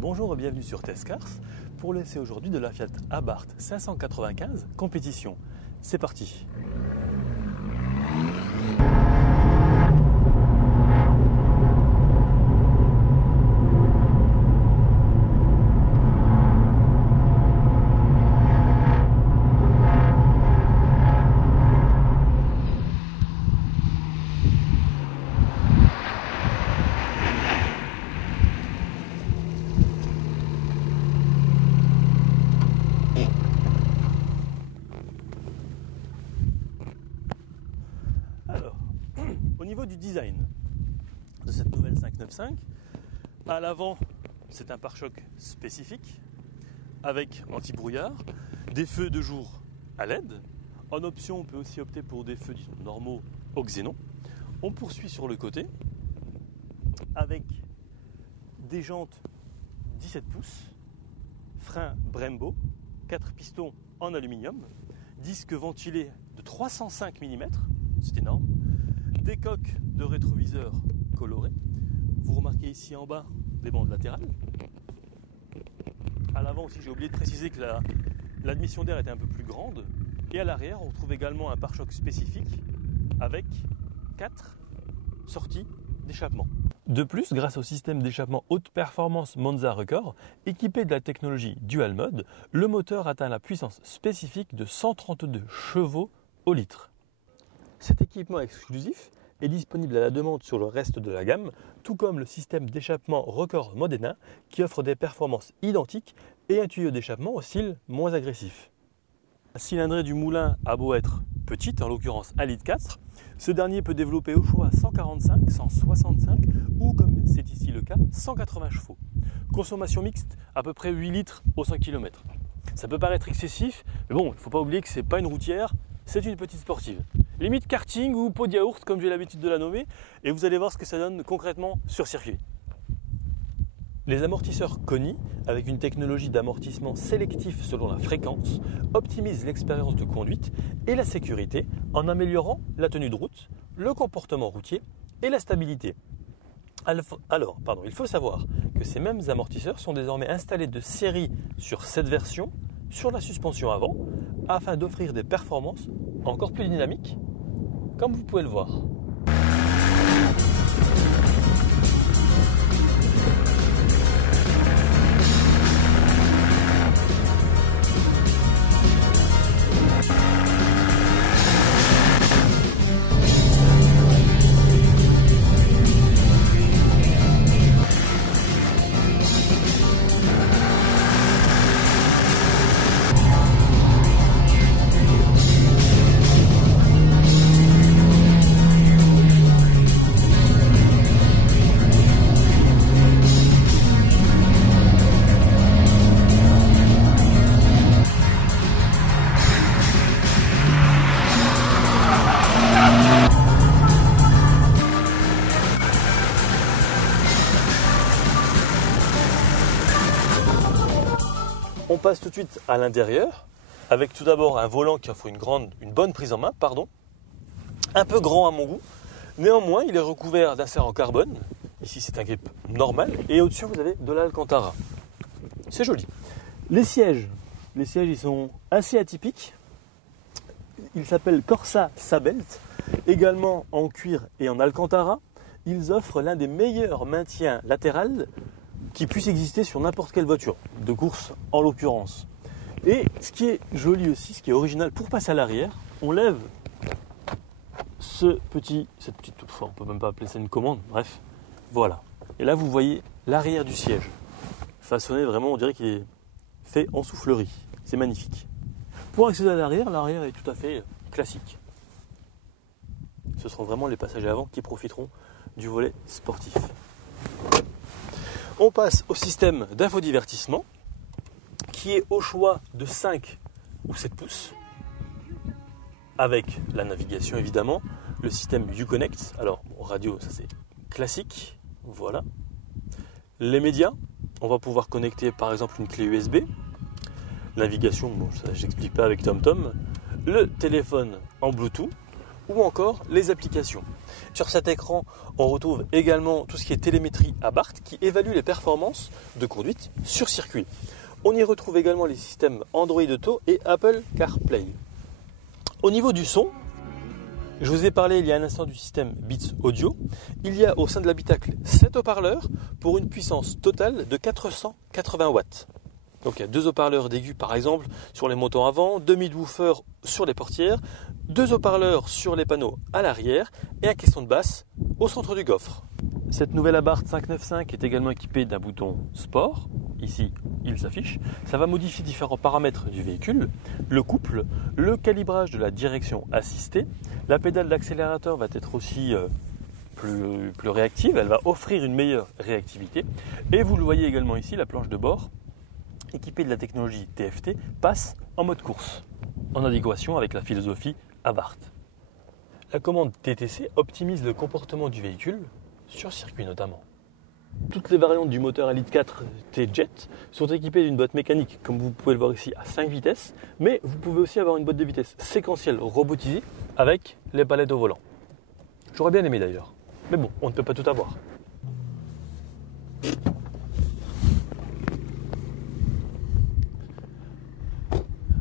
Bonjour et bienvenue sur Testcars pour l'essai aujourd'hui de la Fiat Abarth 595 compétition. C'est parti. Au niveau du design de cette nouvelle 595, à l'avant c'est un pare-choc spécifique avec anti-brouillard, des feux de jour à LED. En option, on peut aussi opter pour des feux normaux au xénon. On poursuit sur le côté avec des jantes 17 pouces, frein Brembo, 4 pistons en aluminium, disque ventilé de 305 mm, c'est énorme. Des coques de rétroviseur colorées. Vous remarquez ici en bas des bandes latérales. À l'avant aussi, j'ai oublié de préciser que l'admission d'air était un peu plus grande. Et à l'arrière, on trouve également un pare-choc spécifique avec 4 sorties d'échappement. De plus, grâce au système d'échappement haute performance Monza Record, équipé de la technologie Dual Mode, le moteur atteint la puissance spécifique de 132 chevaux au litre. Cet équipement exclusif est disponible à la demande sur le reste de la gamme, tout comme le système d'échappement Record Modena qui offre des performances identiques et un tuyau d'échappement au style moins agressif. La cylindrée du moulin a beau être petite, en l'occurrence 1,4 litre, ce dernier peut développer au choix 145, 165 ou, comme c'est ici le cas, 180 chevaux. Consommation mixte à peu près 8 litres au 100 km. Ça peut paraître excessif, mais bon, il ne faut pas oublier que ce n'est pas une routière, c'est une petite sportive. Limite karting ou pot de yaourt comme j'ai l'habitude de la nommer, et vous allez voir ce que ça donne concrètement sur circuit. Les amortisseurs Koni, avec une technologie d'amortissement sélectif selon la fréquence, optimisent l'expérience de conduite et la sécurité en améliorant la tenue de route, le comportement routier et la stabilité. Alors, il faut savoir que ces mêmes amortisseurs sont désormais installés de série sur cette version, sur la suspension avant, afin d'offrir des performances encore plus dynamiques, comme vous pouvez le voir. On passe tout de suite à l'intérieur, avec tout d'abord un volant qui offre une bonne prise en main, un peu grand à mon goût. Néanmoins, il est recouvert d'inserts en carbone. Ici, c'est un grip normal. Et au-dessus, vous avez de l'Alcantara. C'est joli. Les sièges, ils sont assez atypiques. Ils s'appellent Corsa Sabelt, également en cuir et en Alcantara. Ils offrent l'un des meilleurs maintiens latéraux qui puisse exister sur n'importe quelle voiture, de course en l'occurrence. Et ce qui est joli aussi, ce qui est original, pour passer à l'arrière, on lève cette petite, on ne peut même pas appeler ça une commande, bref, voilà. Et là vous voyez l'arrière du siège, façonné vraiment, on dirait qu'il est fait en soufflerie, c'est magnifique. Pour accéder à l'arrière est tout à fait classique. Ce seront vraiment les passagers avant qui profiteront du volet sportif. On passe au système d'infodivertissement qui est au choix de 5 ou 7 pouces avec la navigation évidemment, le système Uconnect, alors radio ça c'est classique, voilà. Les médias, on va pouvoir connecter par exemple une clé USB, navigation, bon ça j'explique pas avec TomTom, le téléphone en Bluetooth, ou encore les applications. Sur cet écran, on retrouve également tout ce qui est télémétrie Abarth qui évalue les performances de conduite sur circuit. On y retrouve également les systèmes Android Auto et Apple CarPlay. Au niveau du son, je vous ai parlé il y a un instant du système Beats Audio. Il y a au sein de l'habitacle 7 haut-parleurs pour une puissance totale de 480 watts. Donc il y a 2 haut-parleurs d'aigus par exemple sur les montants avant, 2 mid-woofers sur les portières, 2 haut-parleurs sur les panneaux à l'arrière et un caisson de basse au centre du coffre. Cette nouvelle Abarth 595 est également équipée d'un bouton Sport. Ici, il s'affiche. Ça va modifier différents paramètres du véhicule, le couple, le calibrage de la direction assistée. La pédale d'accélérateur va être aussi plus réactive. Elle va offrir une meilleure réactivité. Et vous le voyez également ici, la planche de bord, équipée de la technologie TFT, passe en mode course, en adéquation avec la philosophie Abarth. La commande TTC optimise le comportement du véhicule, sur circuit notamment. Toutes les variantes du moteur Elite 4 T-Jet sont équipées d'une boîte mécanique, comme vous pouvez le voir ici, à 5 vitesses, mais vous pouvez aussi avoir une boîte de vitesse séquentielle robotisée avec les palettes au volant. J'aurais bien aimé d'ailleurs, mais bon, on ne peut pas tout avoir.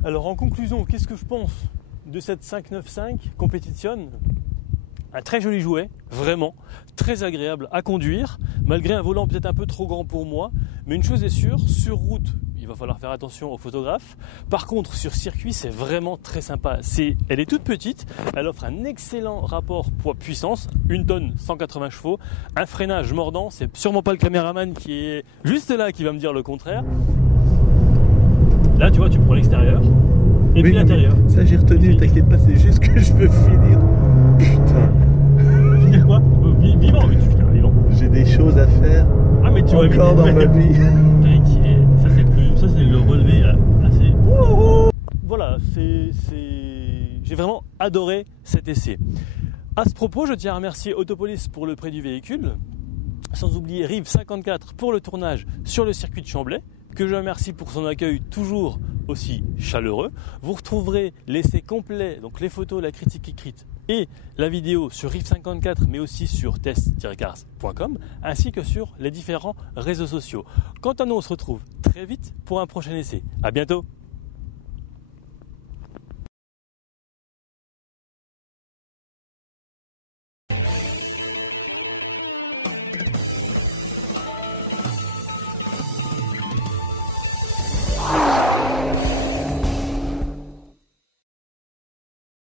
Alors en conclusion, qu'est-ce que je pense de cette 595 Competition ? Un très joli jouet, vraiment, très agréable à conduire, malgré un volant peut-être un peu trop grand pour moi. Mais une chose est sûre, sur route, il va falloir faire attention aux photographes. Par contre, sur circuit, c'est vraiment très sympa. Elle est toute petite, elle offre un excellent rapport poids-puissance, 1 tonne 180 chevaux, un freinage mordant, c'est sûrement pas le caméraman qui est juste là qui va me dire le contraire. Là, tu vois, tu prends l'extérieur et puis l'intérieur. Ça, j'ai retenu, t'inquiète pas, c'est juste que je veux finir. Putain. Finir quoi? Vivant, mais tu finis vivant. J'ai des choses à faire mais tu encore dans ma vie. Ça, c'est le relevé assez... Voilà, j'ai vraiment adoré cet essai. À ce propos, je tiens à remercier Autopolis pour le prêt du véhicule, sans oublier Rive 54 pour le tournage sur le circuit de Chamblay, que je remercie pour son accueil toujours aussi chaleureux. Vous retrouverez l'essai complet, donc les photos, la critique écrite et la vidéo sur Rive 54, mais aussi sur test-cars.com, ainsi que sur les différents réseaux sociaux. Quant à nous, on se retrouve très vite pour un prochain essai. À bientôt.